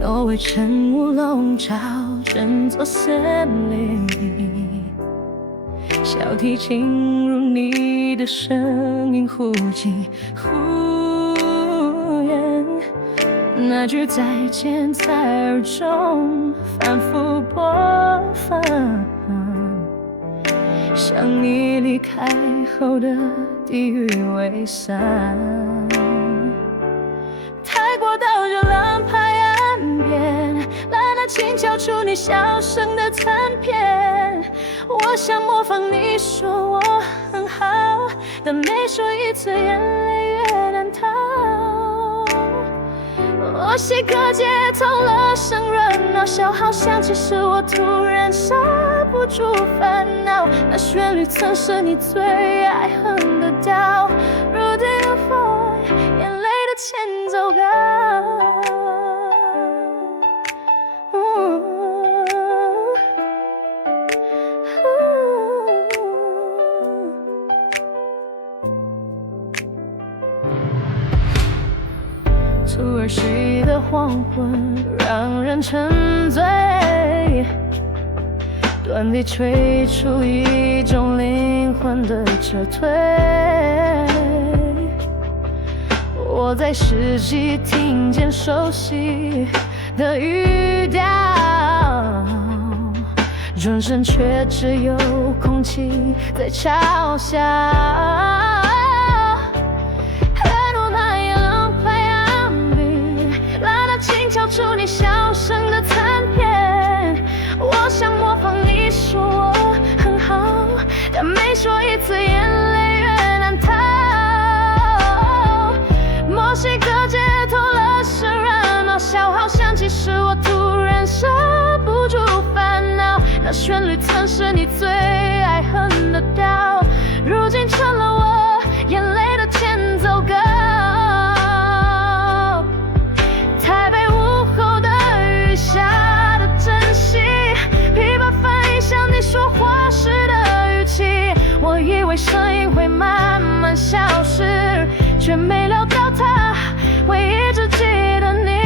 挪威晨雾笼罩整座森林，小提琴如你的声音忽近忽远，那句再见在耳中反复播放，像你离开后的地狱微散。泰国岛就浪拍岸边，蓝蓝轻敲出你笑声的残片。我想模仿你说我很好，但每说一次眼泪越难逃。墨西哥街头乐声热闹，小号响起时我突然刹不住烦恼。那旋律曾是你最爱哼的调，如今的风，眼泪的前奏高。土耳其的黄昏让人沉醉，短笛吹出一种灵魂的撤退。我在市集听见熟悉的语调，转身却只有空气在嘲笑。敲出你笑声的残片，我想模仿你说我很好，但每说一次眼泪越难逃。墨西哥街头乐声热闹，小号响起时我突然刹不住烦恼。那旋律曾是你最爱哼的调，如今成了我眼泪的前奏歌。台北午后的雨下的真细，琵琶反映像你说话时的语气。我以为声音会慢慢消失，却没料到它会一直记得你。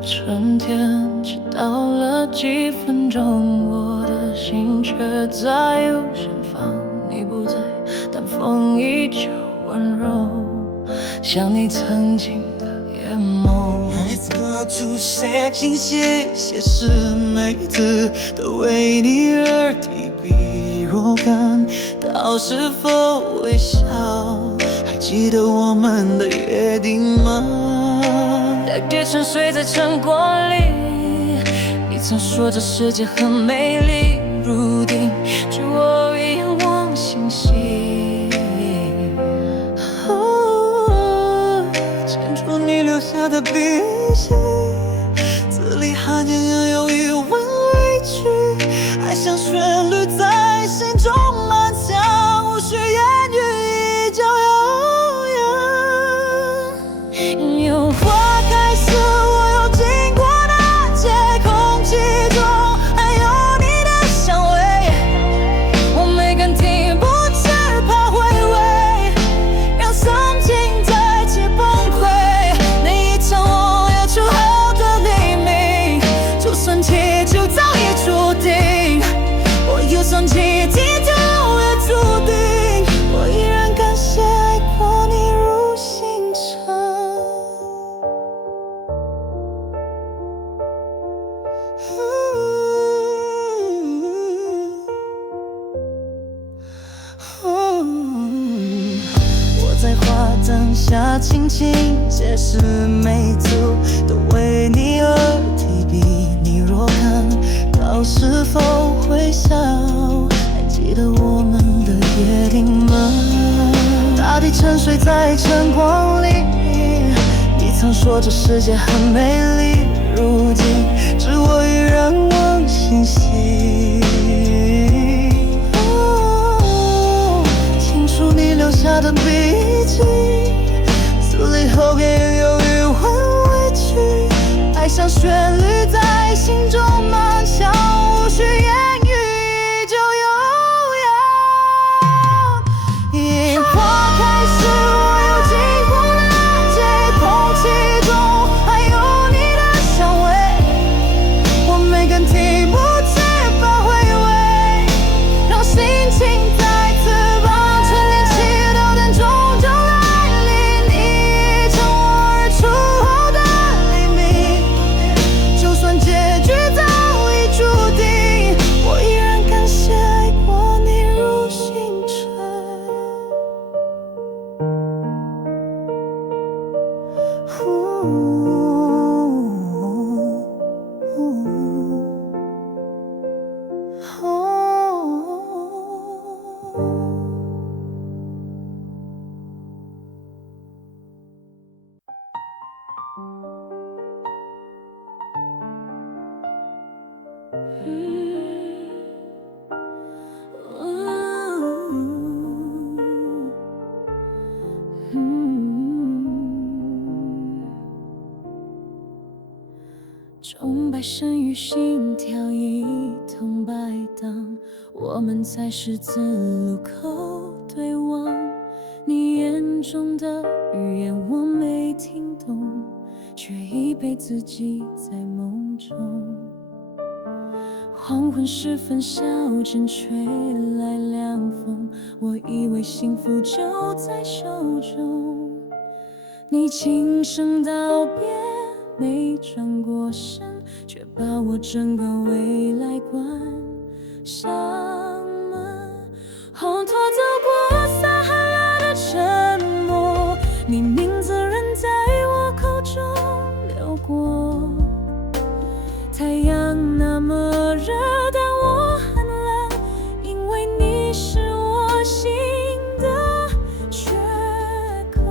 春天只到了几分钟，我的心却在有盛放。你不在，但风依旧温柔，像你曾经的眼眸。每次出现惊喜，些事每次都为你而提笔。若感到是否微笑，还记得我们的约定吗？大跌沉睡在晨光里，你曾说这世界很美丽，如定只我一眼望星星。牵住你留下的笔记，字里行间有余温委屈，爱像旋律在心中安详，无需言语依旧悠扬。有花开时我又经过那街，空气中还有你的香味，我没敢停，不只怕回味，让伤情再起崩溃。那一场我要出后的黎明，就算结局早已注定，我就算结局早已注定，我依然感谢爱过你如星辰。我在花灯下轻轻解释，每组都为你而提笔。你若看到是否会笑？还记得我们的约定吗？大地里沉睡在晨光里。你曾说这世界很美丽，如今只我一人望星星。清楚你留下的笔记，字里行间有余温委屈，爱像旋律在心中漫响，无需言语就悠扬。一花开时，我又经过那街，空气中还有你的香味，我没敢停步却把回味，让心情再次把春天祈祷，但终究来临，你乘我而出后的黎明。就算结局早已注定，我依然感谢爱过你如星辰。钟摆声与心跳一同摆荡，我们在十字路口对望。你眼中的语言我没听懂，却已被自己在梦中。黄昏时分，小镇吹来凉风，我以为幸福就在手中。你轻声道别，没转过身，却把我整个未来关上门。红拖走过撒哈拉的沉默，你名字仍在我口中流过。太阳那么热，但我很冷，因为你是我心的缺口。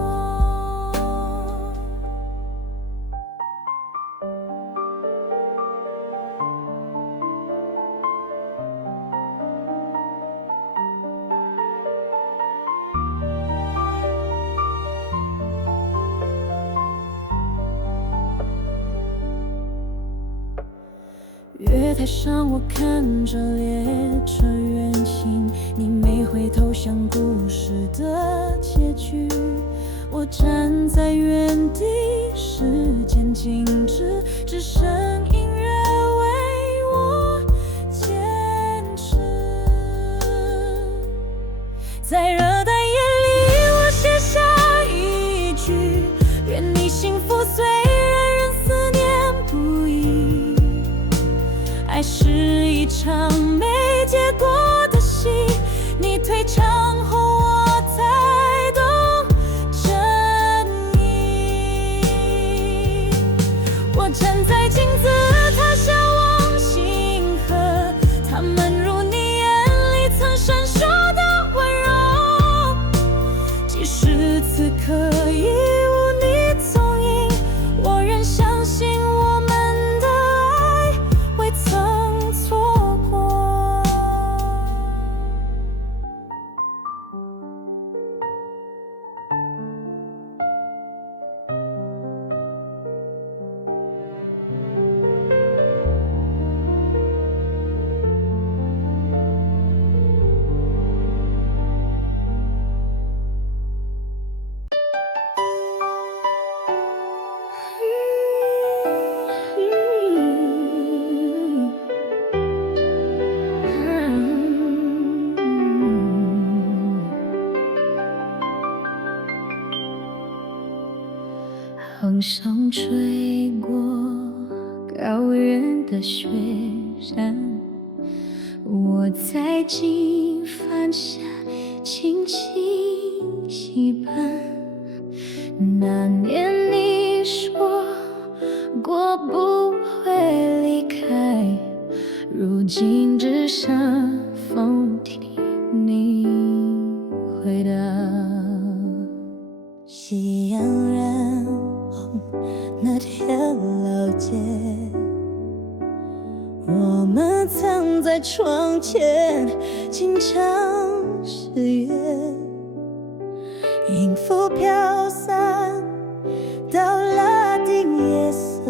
月台上，我看着列车远行，你没回头，像故事的结局。我站在原地，时间静止，只剩音乐为我坚持。在热带夜里，我写下一句：愿你幸福，虽然人思念不已。爱是一场没结果的戏，你退场后我才懂真意。我站在金字塔下望星河，它们如你眼里曾闪烁的温柔。即使此刻已无你踪影，我仍相信我们的爱未曾错过。风声吹过高原的雪山，我在经幡下轻轻期盼。那年你说过不会离开，如今只剩风听你回答。夕阳染红那条老街，我们藏在窗前，经常失约。音符飘散到拉丁夜色，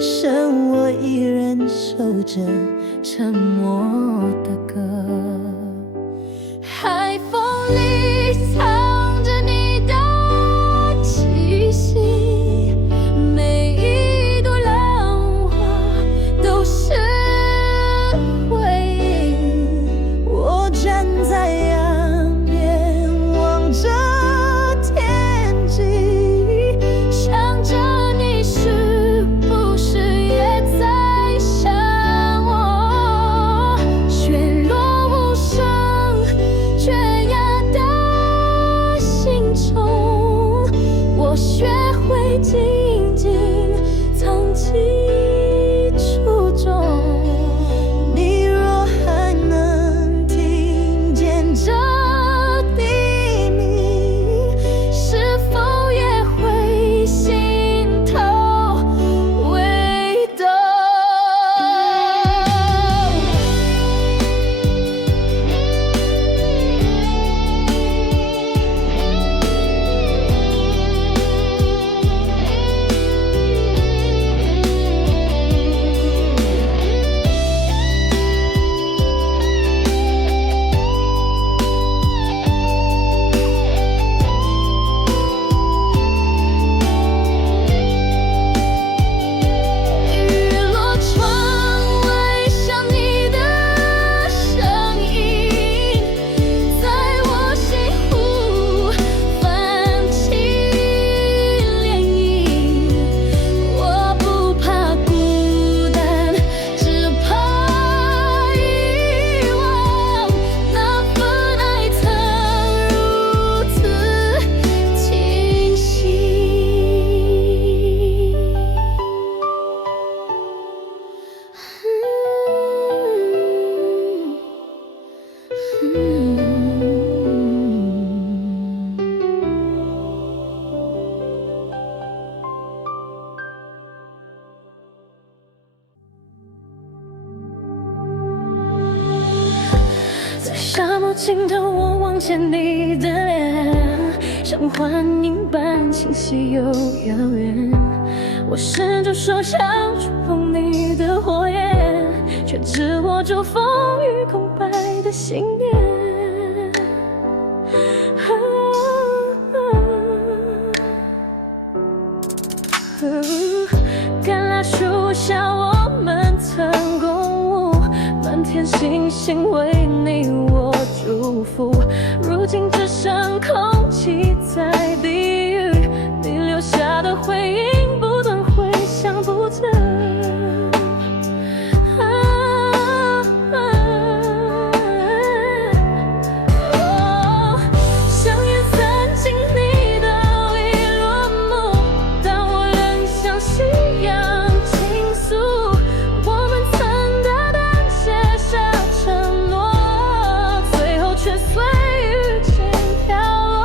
剩我一人守着沉默的歌。海风里藏着你的气息，每一朵浪花都是回忆。我站在岸边，望着天际，想着你是不是也在想我？雪落无声，悬崖的心中，我学会静静藏起初衷。你若还能听见这低鸣，是否也会心头微动？雨落窗外，想你的声音，在我心湖泛起涟漪。我不怕孤单，只怕遗忘那份爱曾如此清晰。在沙漠尽头，我望见你的脸，像幻影般清晰又遥远。我伸出手想触碰你的火焰，却只握住风雨空白的信念。橄榄树下，我们曾共舞，满天星星为你我祝福。如今只剩空气在低语，你留下的回音不断回响不停。香烟散尽，你的已落幕，但我仍像夕阳倾诉我们曾大胆写下承诺，最后却随雨间飘落。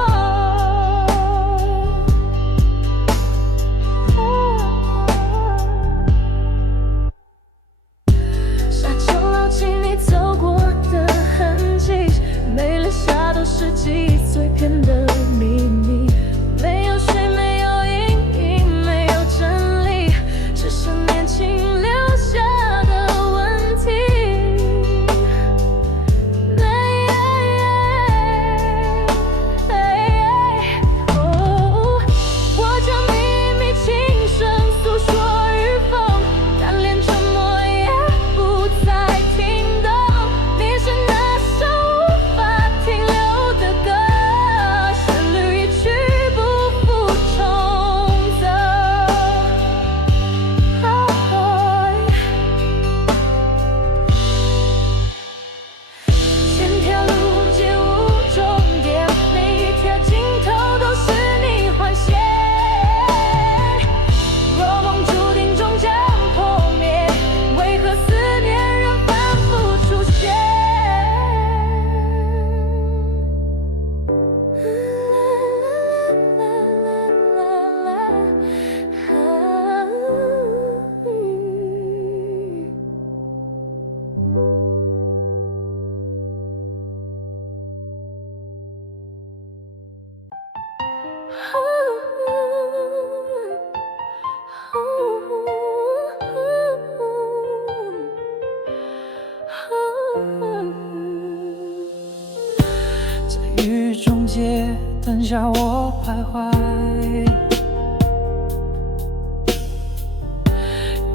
下我徘徊，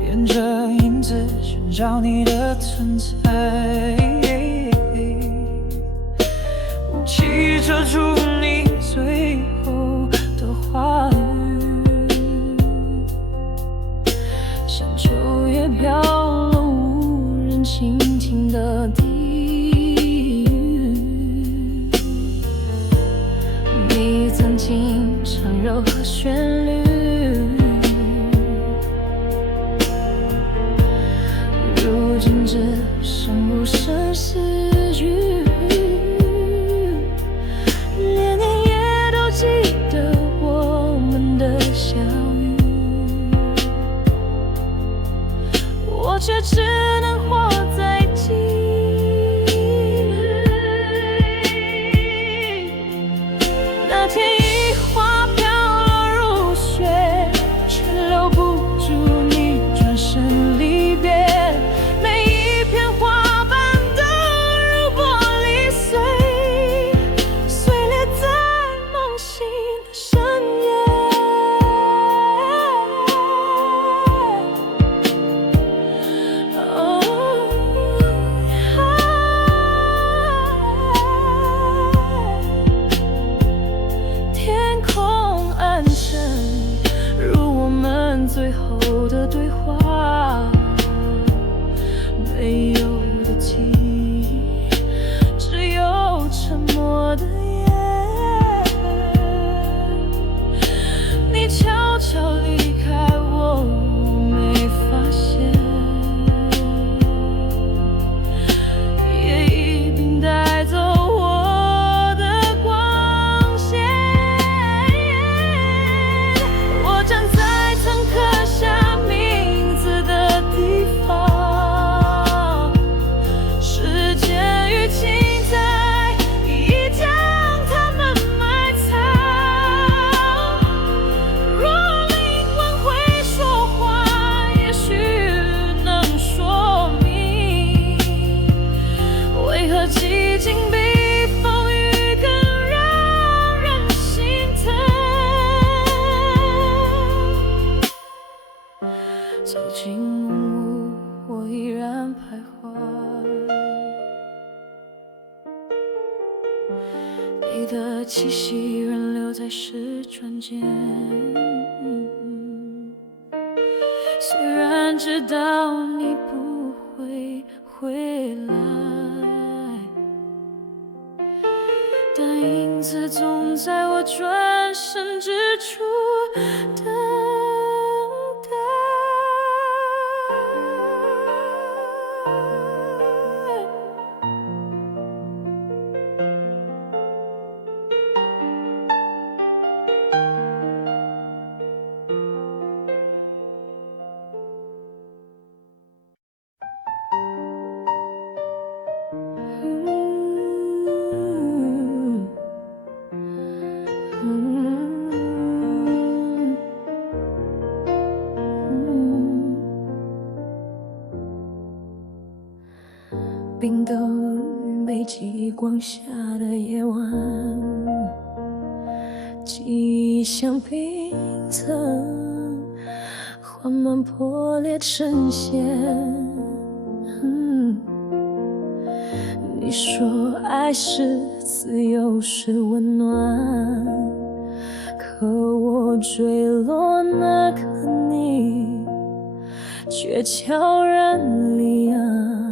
沿着影子寻找你的存在，雾气遮住你最后的话语，像秋叶飘落无人倾听的地狱。你曾经唱柔和旋律，如今只剩无声细语，连年也都记得我们的相遇，我却只能活在记忆。那天一花飘落如雪，却留不住你转身离别。每一片花瓣都如玻璃碎，碎裂在梦醒的深夜。天空暗沉，如我们最后的对话，没有的记忆，只有沉默的夜。你悄悄离开我，我没发现，也一并带走我的光线。我站在曾刻下名字的地方，时间与情在已将它们埋藏。若灵魂会说话，也许能说明，为何寂静比风雨更让人心疼。走进屋，我依然徘徊，你的气息仍留在石砖间。虽然知道你不会回来，但影子总在我转身之处等待。冰斗于北极光下的夜晚，记忆像冰层，缓慢破裂成线。你说爱是自由，是温暖，可我坠落那刻你却悄然离岸。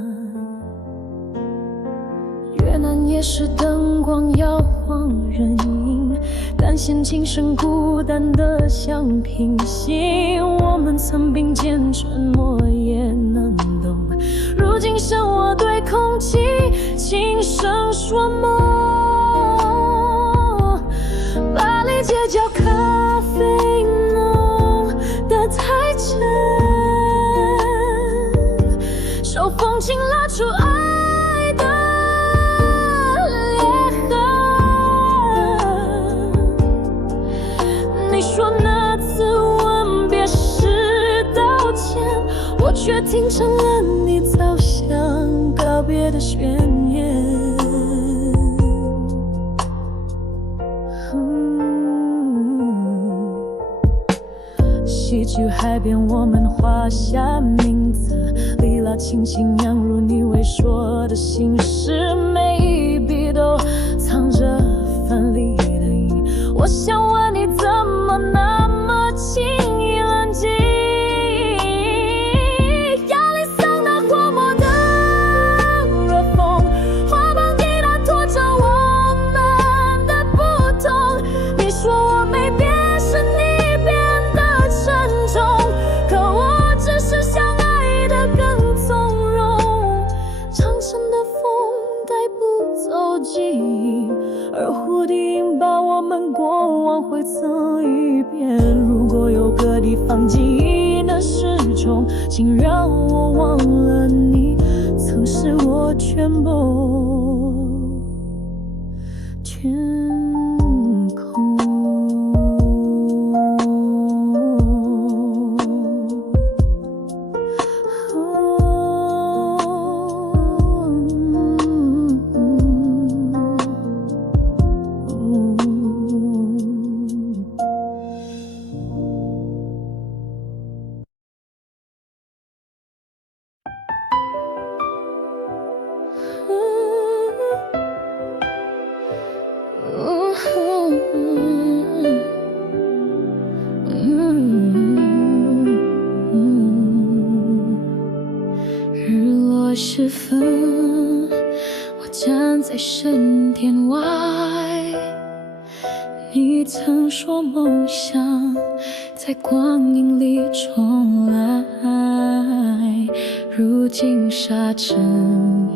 越南夜市灯光摇晃人影，但嫌情深孤单的像平行。我们曾并肩，沉默也能懂。如今剩我对空气轻声说梦。巴黎街角咖啡浓得太沉，手风琴拉出爱的裂痕。你说那次吻别是道歉，我却听成了你早想告别的宣言。起去海边，我们画下名字，里拉轻轻扬入你未说的心事，每一笔都藏着分离的意义。我想问你，怎么那么轻易冷静？压力桑拿活泼的热风，花瓣滴答拖着我们的不同。你说我没变，是你变得沉重，可我只是想爱得更从容。长城的风带不走记忆，而蝴蝶引把我们过往回测一遍。如果有个地方记忆能失重，请让我忘了你曾是我全部。天空。日落时分，我站在圣殿外。你曾说梦想在光阴里重来，如今沙尘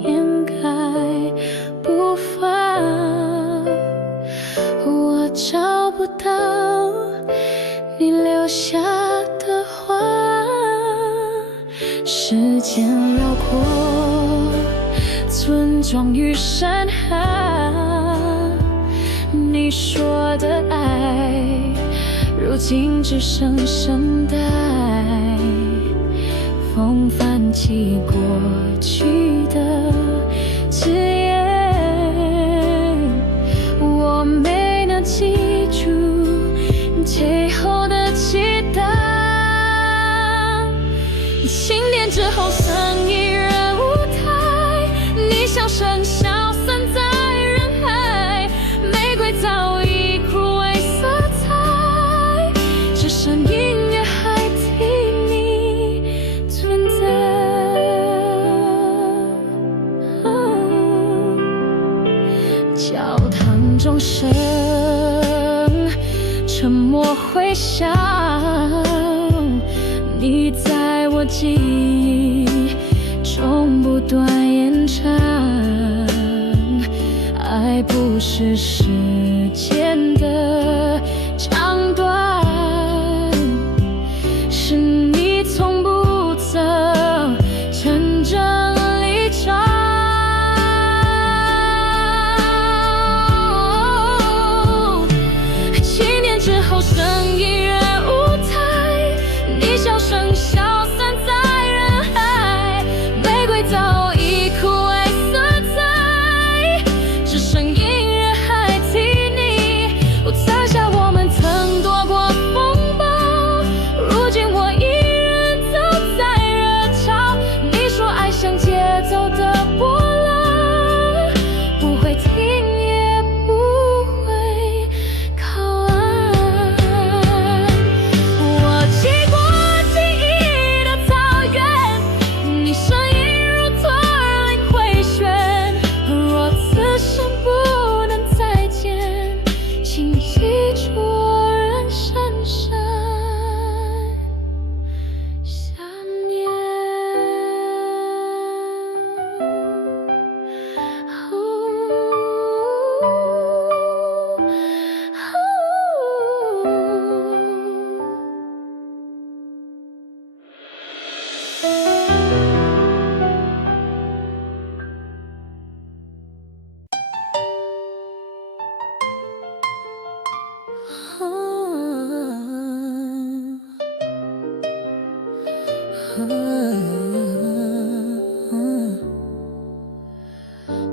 掩盖步伐，我找不到你留下的话。时间辽阔，村庄与山海，你说的爱，如今只剩声带。风泛起过去的字眼，我没能记住最后的期待。庆典之后，剩一人舞台，你笑声消散在人海，玫瑰早已枯萎色彩，只剩音乐还替你存在。教堂钟声，沉默回响，你在我记忆中不断延长。爱不是时间的长短，是你从不曾真正离场。7年之后，剩一人舞台，你笑声消散在人海，玫瑰早已枯萎色彩，只剩音乐还替你擦下我们曾躲过风暴。如今我一人走在热潮，你说爱像节奏的波浪，不会停也不会靠岸。我骑过记忆的草原，你声音如驼铃回旋。若此生不能再见，请记住我仍深深想念。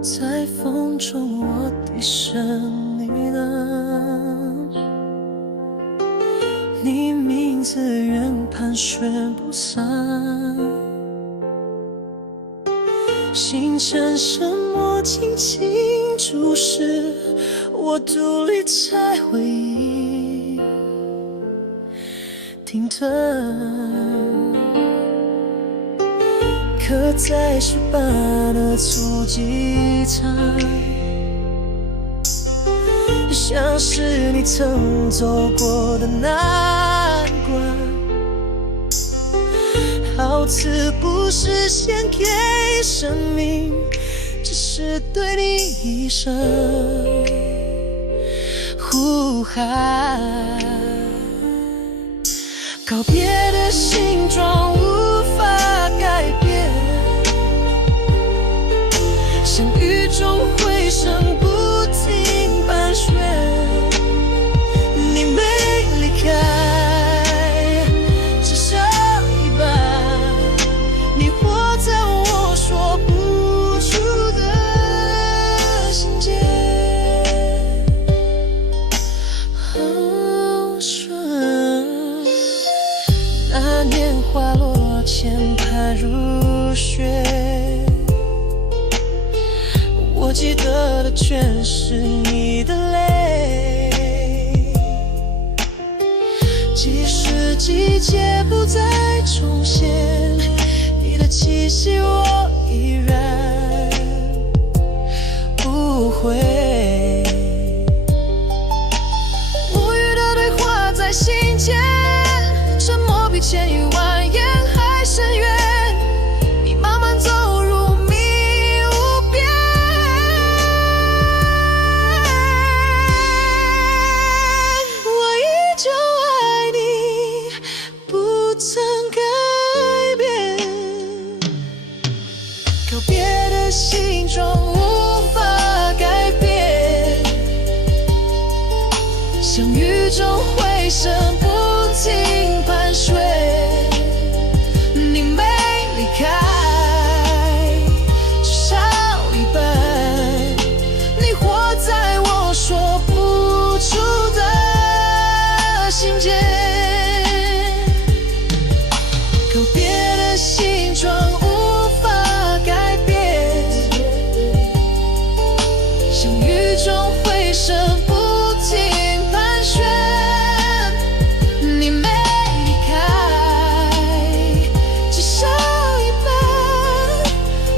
在风中，我低声呢喃，你名字仍盘旋不散，星辰沉默，静静注视，我独立在回忆停顿，刻在石板的足迹残，像是你曾走过的难关，好似不是献给生命，只是对你一声呼喊。告别的形状无法改变，像雨中回声不停盘旋。你没离开，只剩一半，你活在我说不出的心间。好顺，那年花落前盘如雪，我记得的全是你的泪。即使季节不再重现，你的气息我依然不会。无语的对话在心间，沉默比千语蜿蜒还深远。你慢慢走入迷无边，我依旧爱你，不曾改变。告别的形状无法改变，像雨中回声不停盘旋。你没离开，至少一半，你活在我说不出的心间。告别的形状无法改变，像雨中回声不停盘旋。你没离开，至少一半，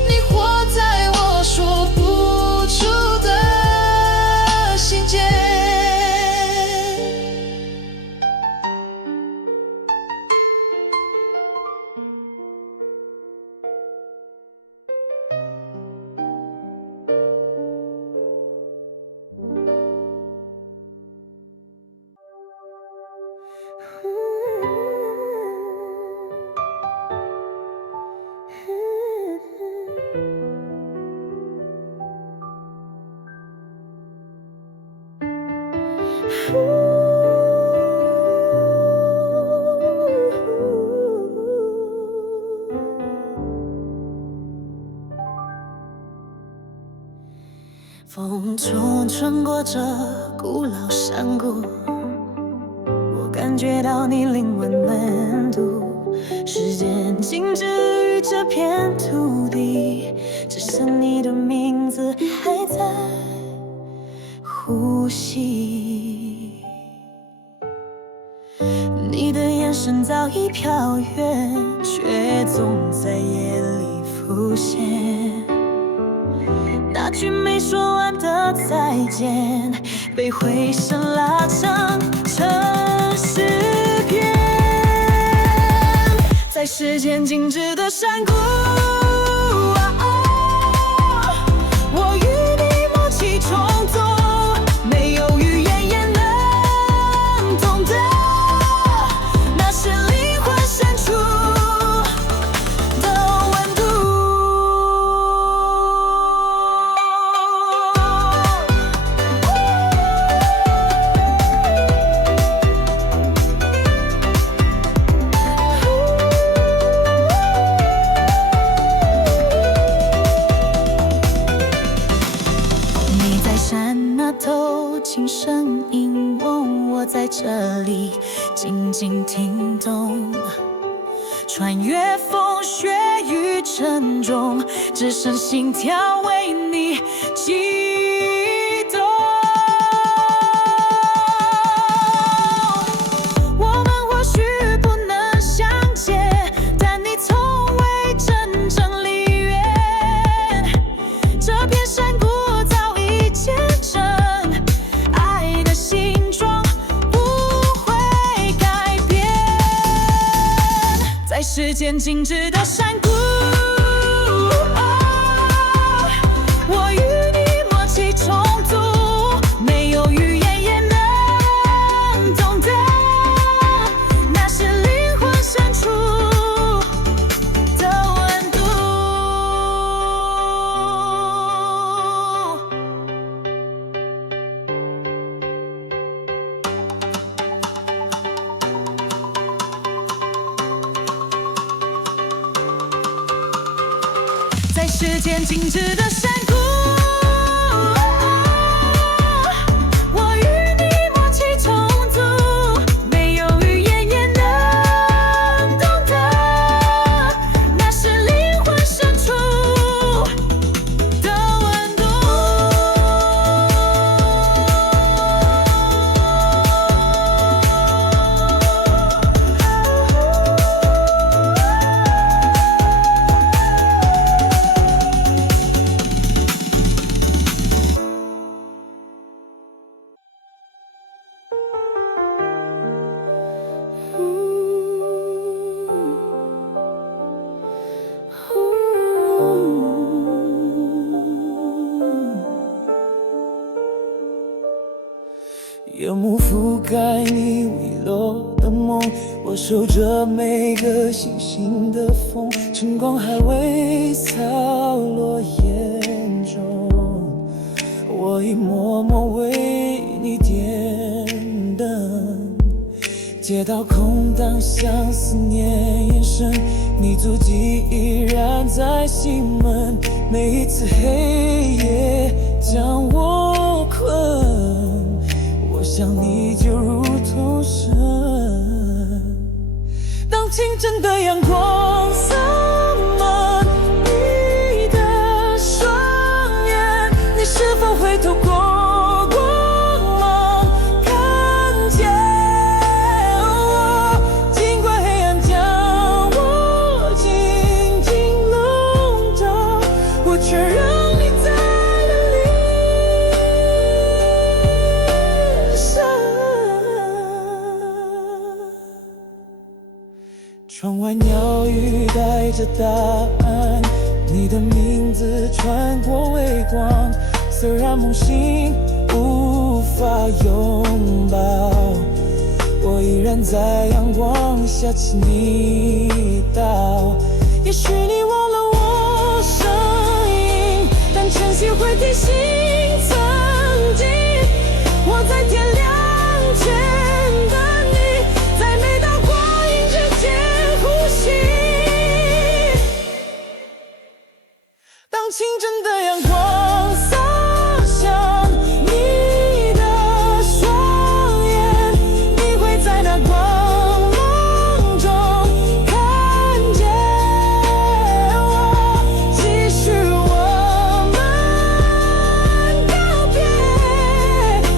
你活在我说不出的心间。风中穿过这古老山谷，我感觉到你灵魂温度。时间静止于这片土地，只剩你的名字还在呼吸。你的眼神早已飘远，却总在夜里浮现。那句没说完的再见，被回声拉长成诗篇。在时间静止的山谷，我与你默契重组，没有语言也能懂得，那是灵魂深处的温度。里静静听懂。穿越风雪与沉重，只剩心跳为你悸动。我们或许不能相见，但你从未真正离远。这片山谷早已见证，爱的形状不会改变。在时间静止的山谷，我与你默契重组，没有语言也能懂得，那是灵魂深处的温度。在时间静止的山谷，我与你默契重组，没有语言也能懂得，那是灵魂深处的温度。夜幕覆盖你遗落的梦，我守着每个星星的风，晨光还未洒落眼中，我已默默为你点灯。街道空荡，像思念延伸，你足迹依然在心门，每一次黑夜将我困，我想你就如同神。当清晨的阳光洒满你的双眼，你是否会透过光芒看见我？尽管黑暗将我紧紧笼罩，我却让你在窗外鸟语带着答案，你的名字穿过微光，虽然梦醒无法拥抱，我依然在阳光下祈你祷。也许你忘了我声音，但晨曦会提醒曾经我在天亮前的你，在每道光影之间呼吸。当清晨的阳光洒向你的双眼，你会在那光芒中看见我，继续我们告别，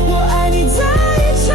我爱你在一场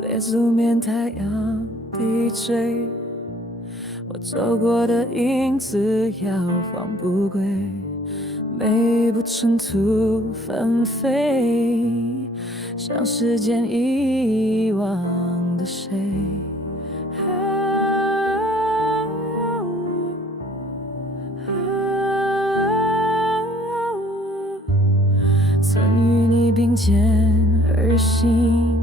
烈素面太阳低垂，我走过的影子摇晃不归，美不尘土纷飞，像时间遗忘的谁。曾与你并肩而行，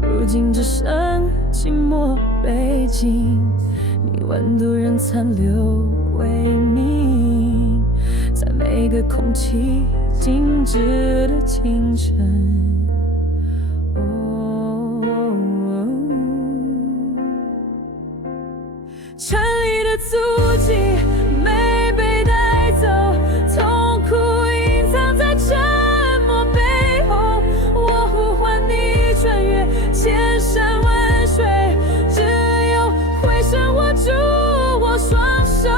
如今只剩寂寞背景，你温度仍残留为明，在每个空气静止的清晨。城里的足迹没被带走，痛苦隐藏在沉默背后。我呼唤你穿越千山万水，只有回声握住我双手。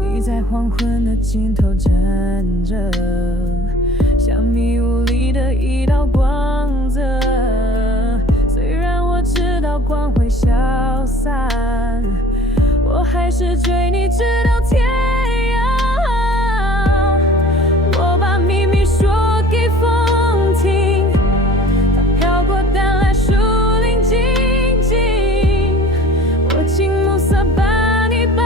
你在黄昏的尽头站着，像迷雾里的一道光泽。虽然我知道光会消散，我还是追你直到天涯。我把秘密说给风听，它飘过淡蓝树林静静。我轻暮色把你抱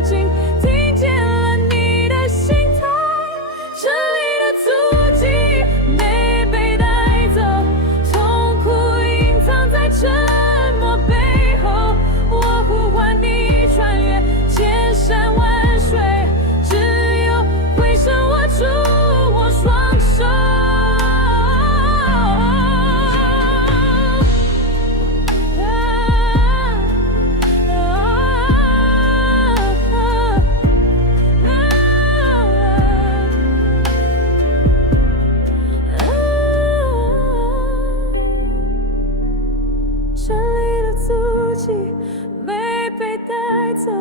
紧，听见了你的心跳。这里的足迹没被带走，痛苦隐藏在沉默背后。我呼唤你穿越千山万水，只有回声握住我双手。这里的足迹没被带走，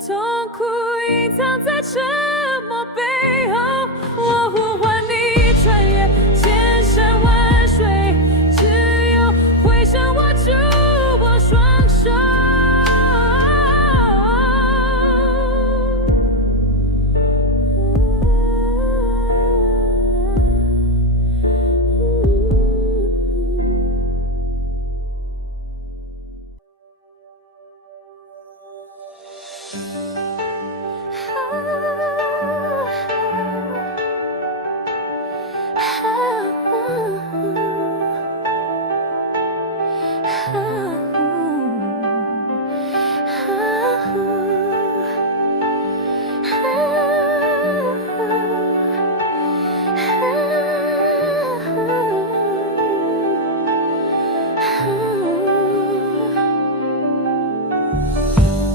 痛苦隐藏在沉默背后。我呼唤你穿越千山万水，只有回声握住我双手。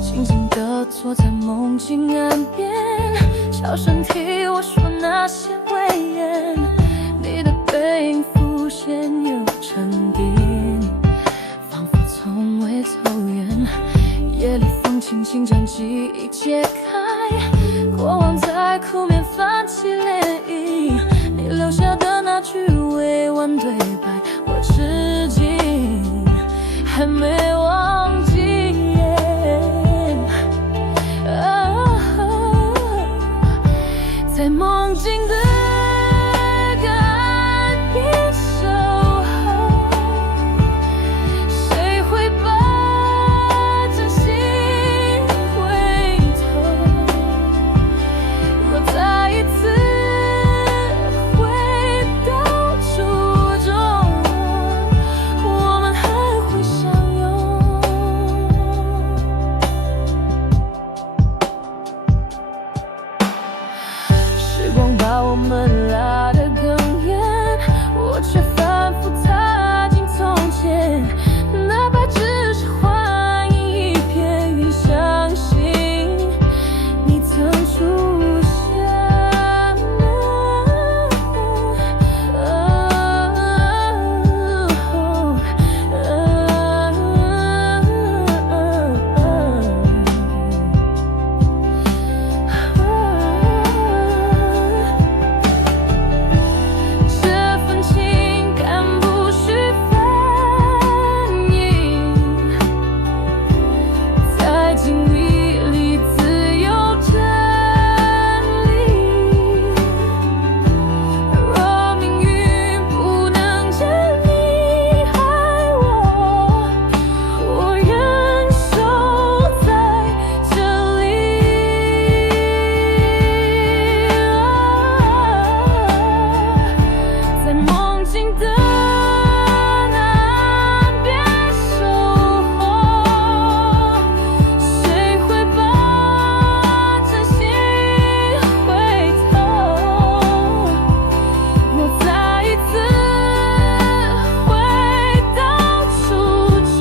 静静地坐在梦境岸边，小声替我说那些威严。你的背影浮现又沉淀，仿佛从未走远。夜里风轻轻将记忆揭开，过往在哭面泛起涟漪。你留下的那句委婉对白，我至今还没忘记。在梦境的岸边守候，谁会把真心回头？若再一次回到初衷，我们还会相拥。心的那边守候，谁会把真心回头？若再一次回到初衷，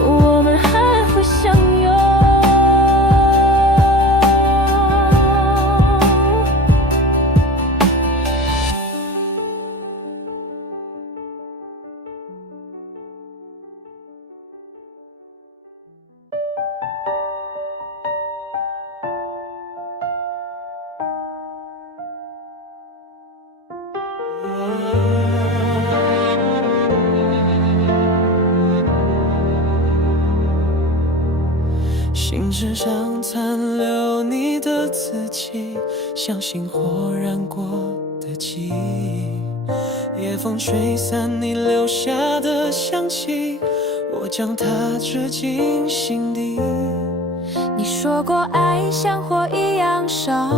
我们还会相拥。信纸上残留你的字迹，像星火燃过的记忆。夜风吹散你留下的香气，我将它折进心底。你说过爱像火一样烧，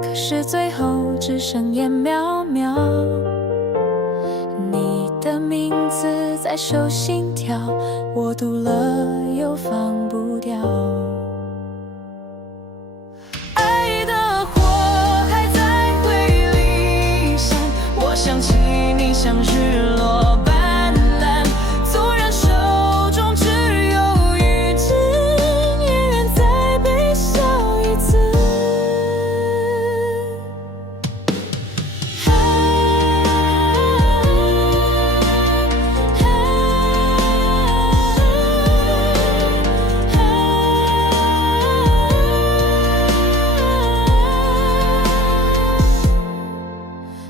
可是最后只剩烟渺渺。你的名字在手心跳，我读了又放不掉。爱的火还在回里闪，我想起你像日落斑斓。纵然手中只有雨季，也愿再悲笑一次。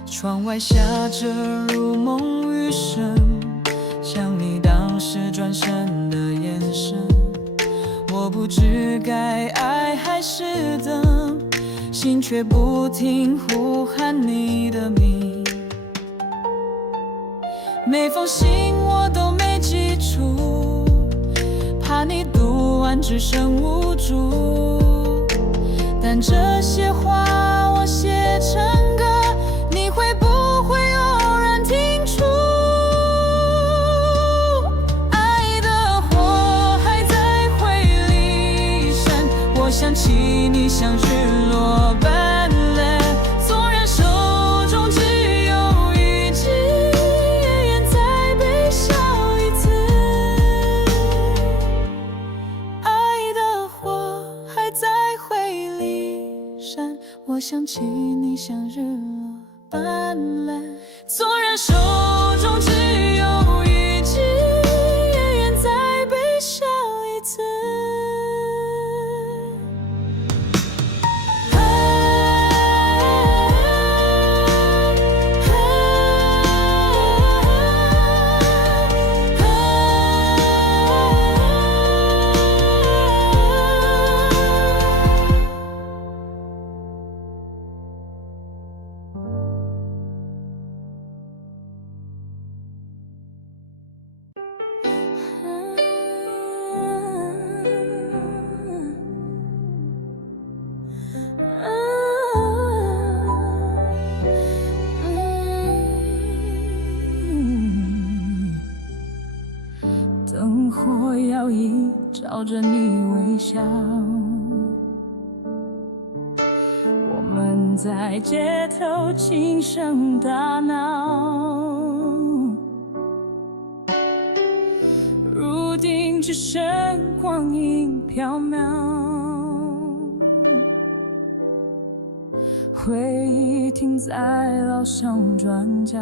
窗外下着如梦雨声，想你当时转身的眼神。我不知该爱还是等，心却不停呼喊你的名。每封信我都没记住，怕你读完只剩无助。但这些话我写成歌，你会不会偶然听出？爱的火还在回里闪，我想起你像日落斑斓。纵然手中只有雨季，也愿再悲笑一次。爱的火还在回里闪，我想起你像日落斑斓。纵然手中只有雨季，也愿再悲笑一次。灯火摇曳，照着你微笑。我们在街头轻声打闹，如今只剩光影缥缈。回忆停在老巷转角，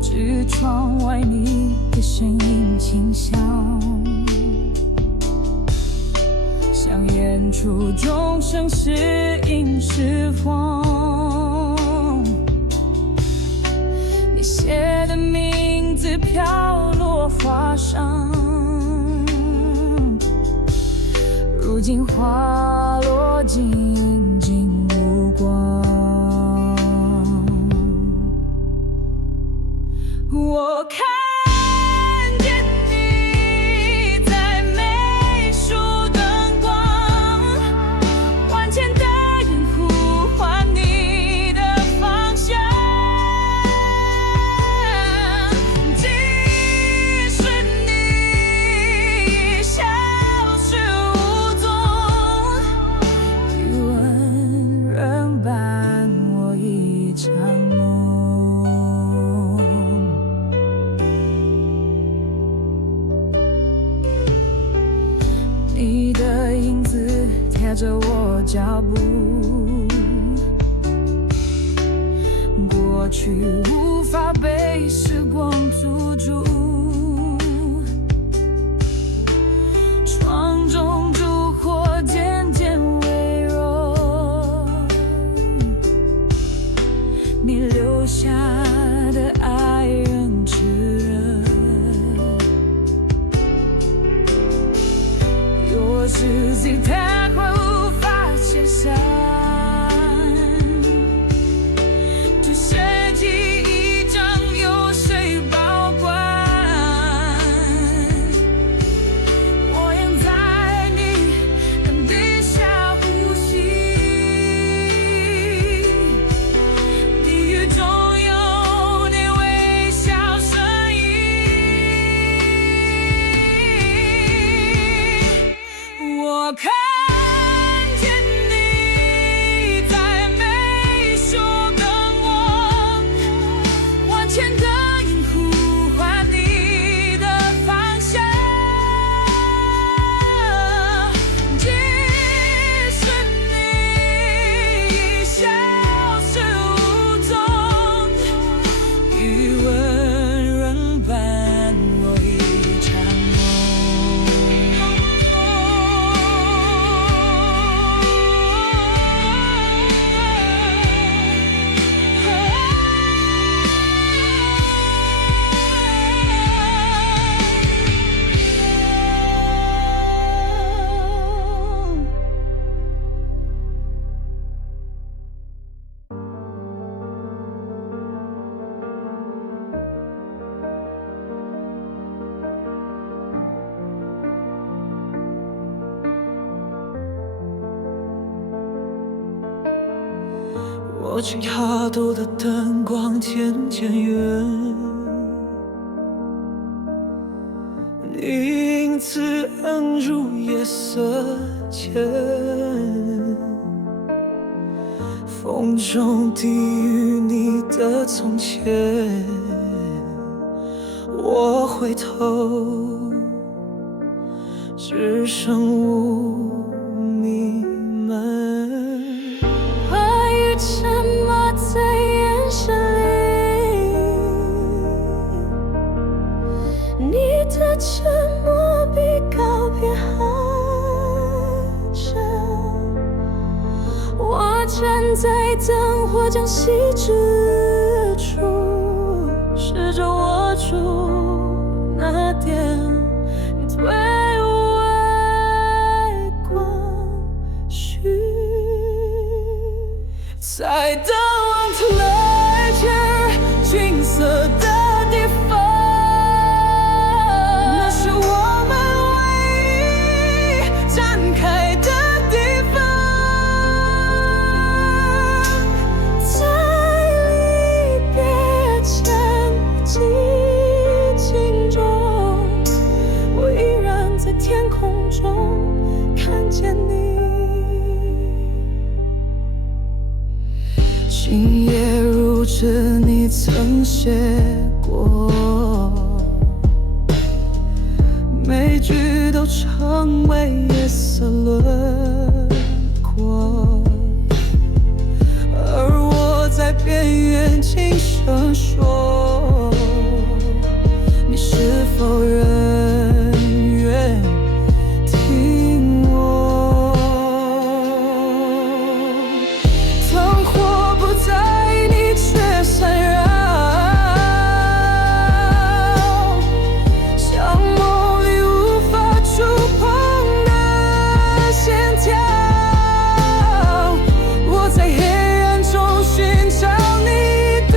纸窗外你的身影轻响，像远处钟声时隐时风。你写的名字飘落发上，如今花落尽尽无光。我看见你在美术灯光，万千的烟呼过去无法被时光阻住，窗中烛火渐渐微弱，你留下的爱仍炽热，有日子它会无法写下，这世纪一张由谁保管？我ยัง在你的底下呼吸，地狱中有你微笑身影，我看见你在眉梢等我，万千的银呼唤你的方向，即使你已消失无踪，余温仍伴我一场我惊讶度的灯光渐渐远，你影子暗入夜色间，风中低语你的从前。我回头，只剩无你们。话语沉默在眼神里，你的沉默比告别寒碜。我站在灯火将熄之处，试着握住那点对微光绪。在灯亮来前金色的地方，那是我们唯一展开的地方。在离别前寂静中，我依然在天空中看见你。今夜如纸，你曾写过，每句都成为夜色轮廓，而我在边缘轻声说，你是否仍愿听我？灯火不在，你却闪耀，像梦里无法触碰的线条。我在黑暗中寻找你的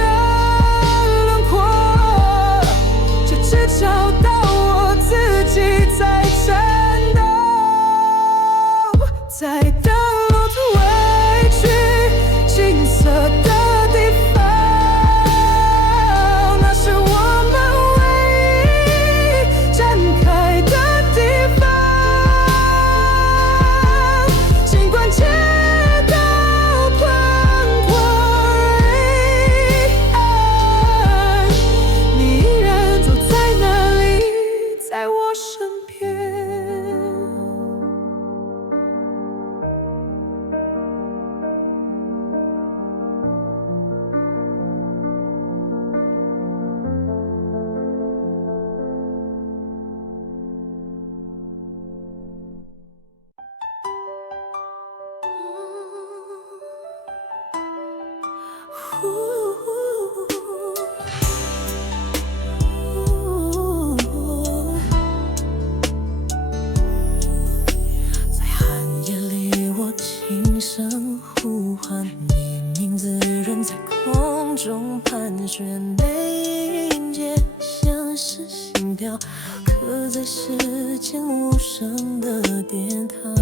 在寒夜里，我轻声呼唤你名字，人在空中盘旋，每一音节像是心跳，刻在时间无声的殿堂。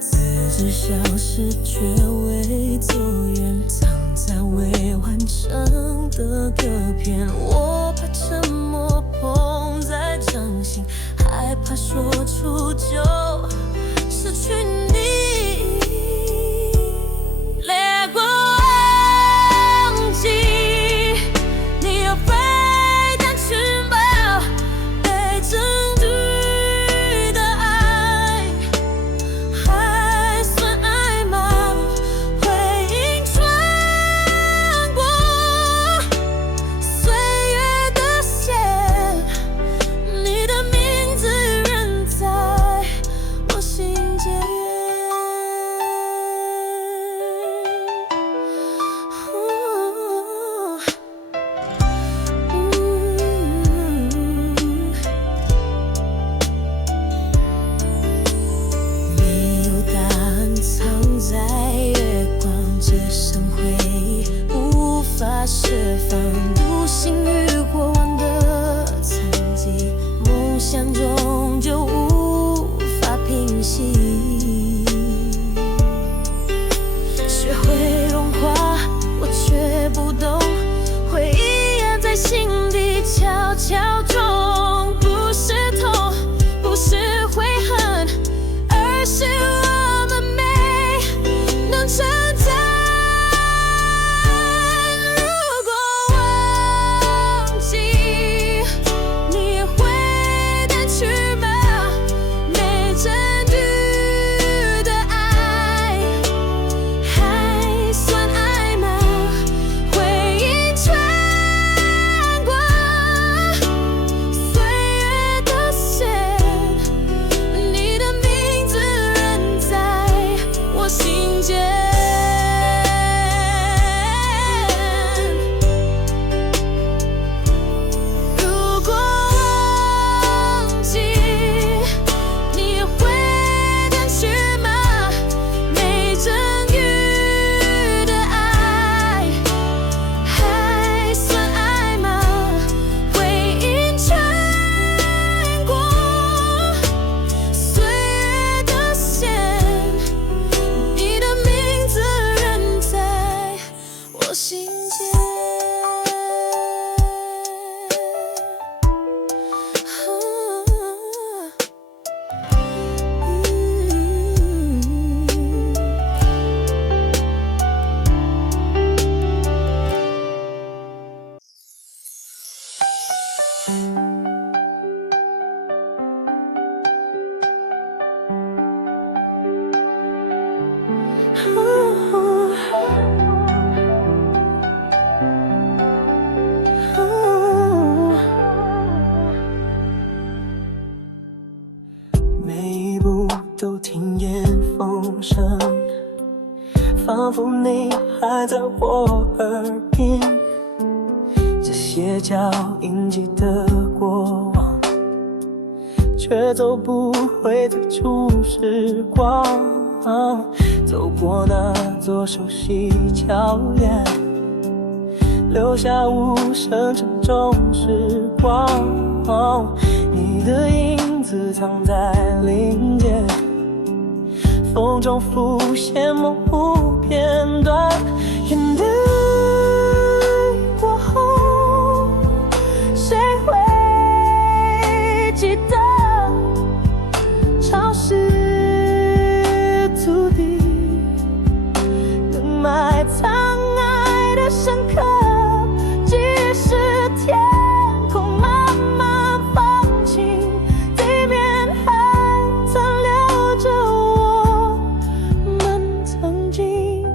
字字消失，却未走远，藏在未完成的歌片。我怕沉默捧在掌心，害怕说出就失去你。烈过忘记，你要飞弹去吗？被证据的爱还算爱吗？回音穿过岁月的线，你的名字仍在我心间。没有答案藏在月光，只剩回忆无法释放，独行于过往的残迹，梦想终究无法平息。雪会融化，我却不懂，回忆压在心底悄悄种，不是痛，不是悔恨，而是我们没能承担。如果忘记，你也会淡去吗？没证据的爱还算爱吗？回音穿过岁月的线，你的名字仍在我心间。如果忘记，你也会淡去吗？没证据的爱还算爱吗？回音穿过岁月的线，你的名字仍在我心间。每一步都听见风声，仿佛你还在我耳边。这些脚印记得过往，却走不回最初时光。走过那座熟悉桥梁，留下无声沉重时光。你的影子藏在林间，风中浮现模糊片段。眼泪过后，谁会记得潮湿土地能埋藏爱的深刻？即使天空慢慢放晴，地面还残留着我们曾经。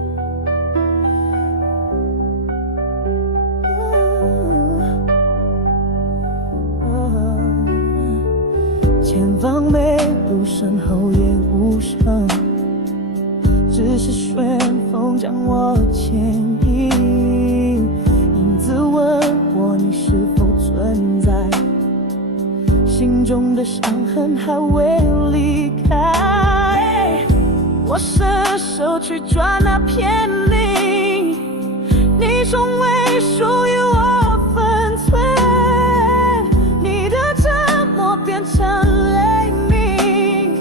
前方没路，身后也无声，只是旋风将我牵引，影子问我你是否存在，心中的伤痕还未离开。我伸手去抓那片林，你从未属于我分寸，你的沉默变成雷鸣，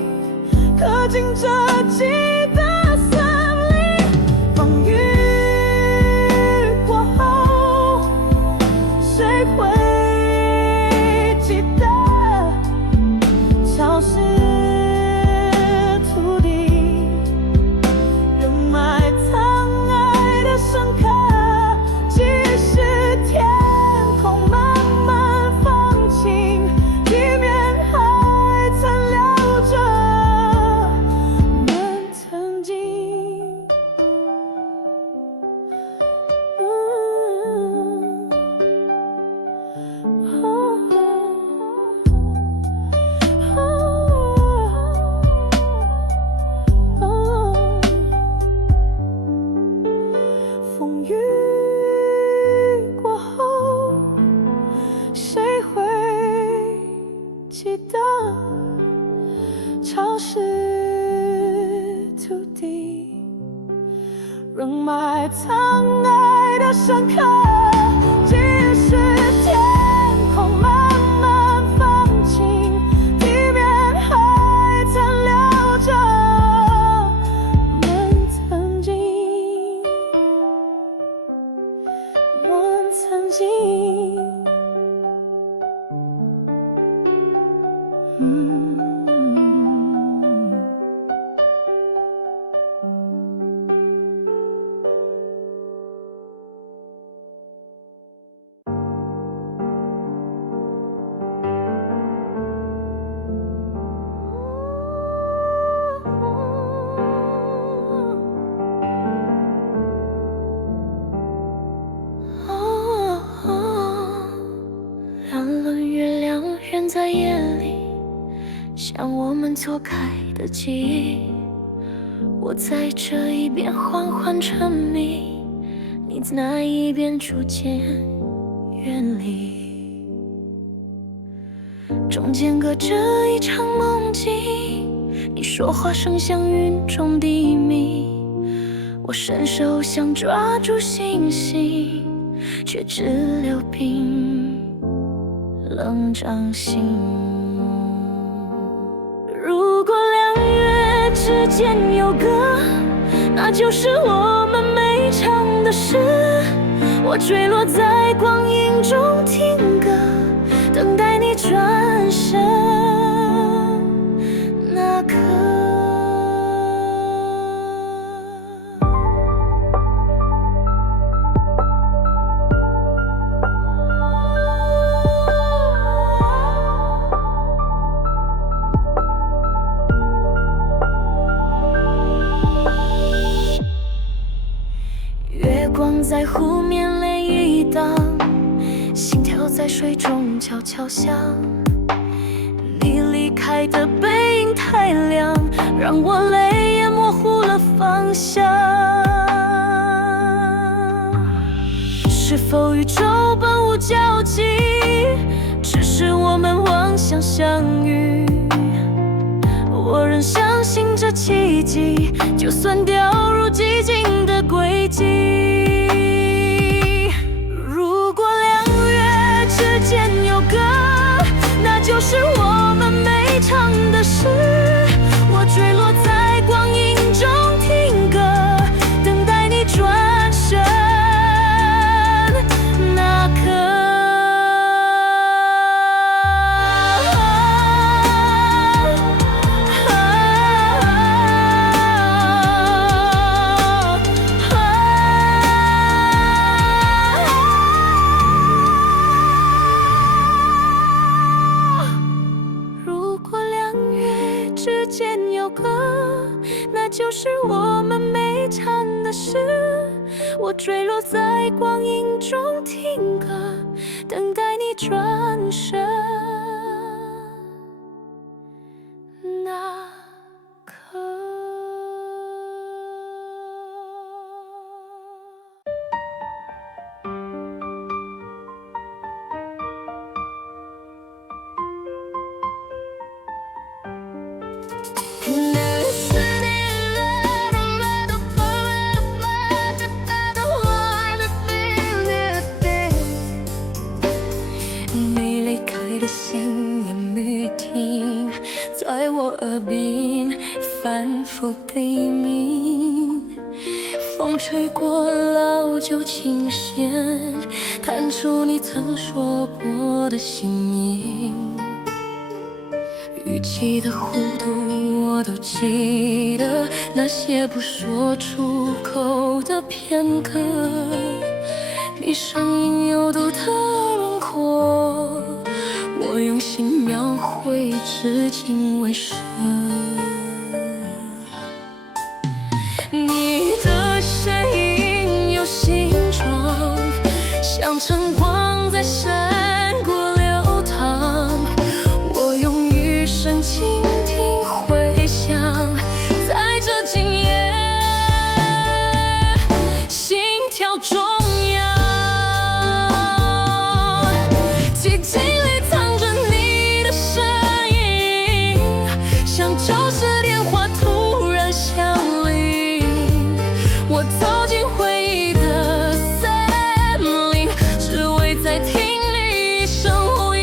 刻进这记忆的森林。风雨过后，谁会记得潮湿土地，人埋藏爱的深刻。即使天空慢慢放晴，地面还残留着我们曾经。风雨过后，谁会记得潮湿土地，仍埋藏爱的深刻。即使天空慢慢放晴，地面还残留着我们曾经。我曾经，蓝了月亮圆在夜里，像我们错开的记忆。我在这一边缓缓沉迷，你在那一边逐渐远离。中间隔着一场梦境，你说话声像云中低鸣。我伸手想抓住星星，却只留冰冷掌心。如果两月之间有歌，那就是我们没唱的诗。我坠落在光阴中听歌，等待你转身那刻。月光在湖面泪一荡，心跳在水中悄悄响。你离开的背影太亮，让我泪眼模糊了方向。是否宇宙本无交集，只是我们妄想相遇？我仍相信这奇迹，就算掉入寂静的轨迹。如果两月之间有歌，那就是我们没唱的诗。我坠落在光阴中听歌，等待你转身那刻。之间有歌，那就是我们没唱的诗。我坠落在光阴中听歌，等待你转身那刻。风吹过老旧琴弦，弹出你曾说过的心意。语气的弧度我都记得，那些不说出口的片刻，你声音有毒的轮廓，我用心描绘，至今未舍。你的身影有形状，像晨光在山谷流淌，我用余生倾听回响，在这今夜心跳中央，寂静里藏着你的身影，像旧时电话突然响铃，我走进回忆的森林，只为再听你一声呼应。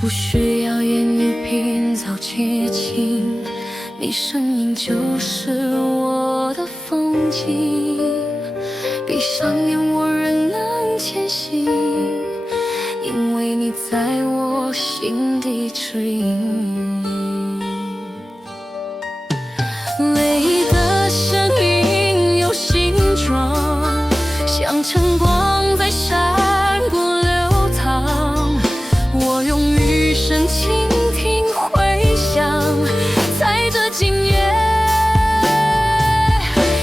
不需要言语拼凑激情，你声音就是我的风景。闭上眼，我仍能前行，因为你在我心底指引。泪的声音有形状，像晨光在山谷流淌，我用余生倾听回响，在这今夜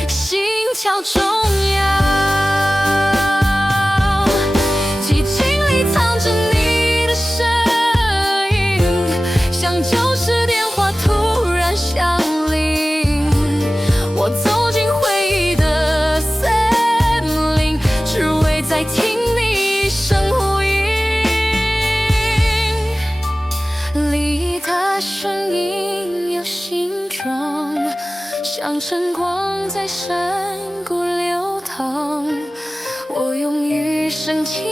心跳中央，寂静里藏着你的身影，像旧时电话突然响铃，我走进回忆的森林，只为再听你一声呼应。你的声音有形状，像晨光在山谷流淌，我用余生倾